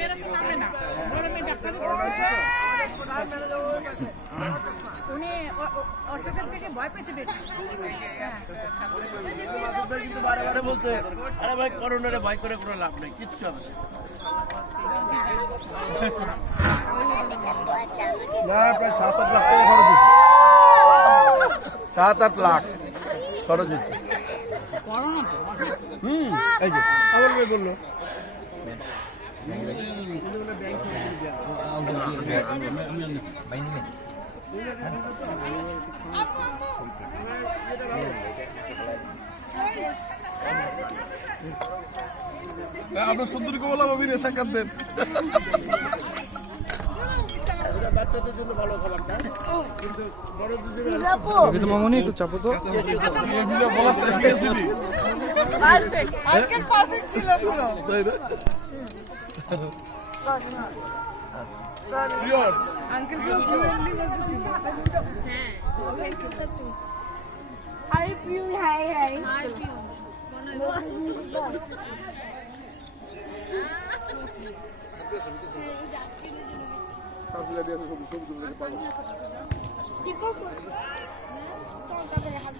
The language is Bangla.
मेरा तो नाम है ना और मैं डॉक्टर उन्हें অসুখের থেকে ভয় পেতে বেশি কিন্তু বারে বারে বলতে আরে ভাই করোনারে ভয় করে কোনো লাভ নেই কিচ্ছু হবে না প্রায় 7-8 লাখ টাকা খরচ হয়েছে 7-8 লাখ খরচ হয়েছে এই যে আমার ভাই বললো আপনার সুন্দরীকে বললাম অভিনয় সাক্ষাৎ দেন বাচ্চাদের জন্য ভালো খাবারটা কিন্তু বড় মামনি একটু চাপো তো পারফেক্ট ছিল পুরো আঙ্কেল পুরো ফ্লুয়েন্টলি বলছিল হ্যাঁ আরে প্রিয় হাই হাই হাই প্রিয় কি করছো তো তাহলে হাত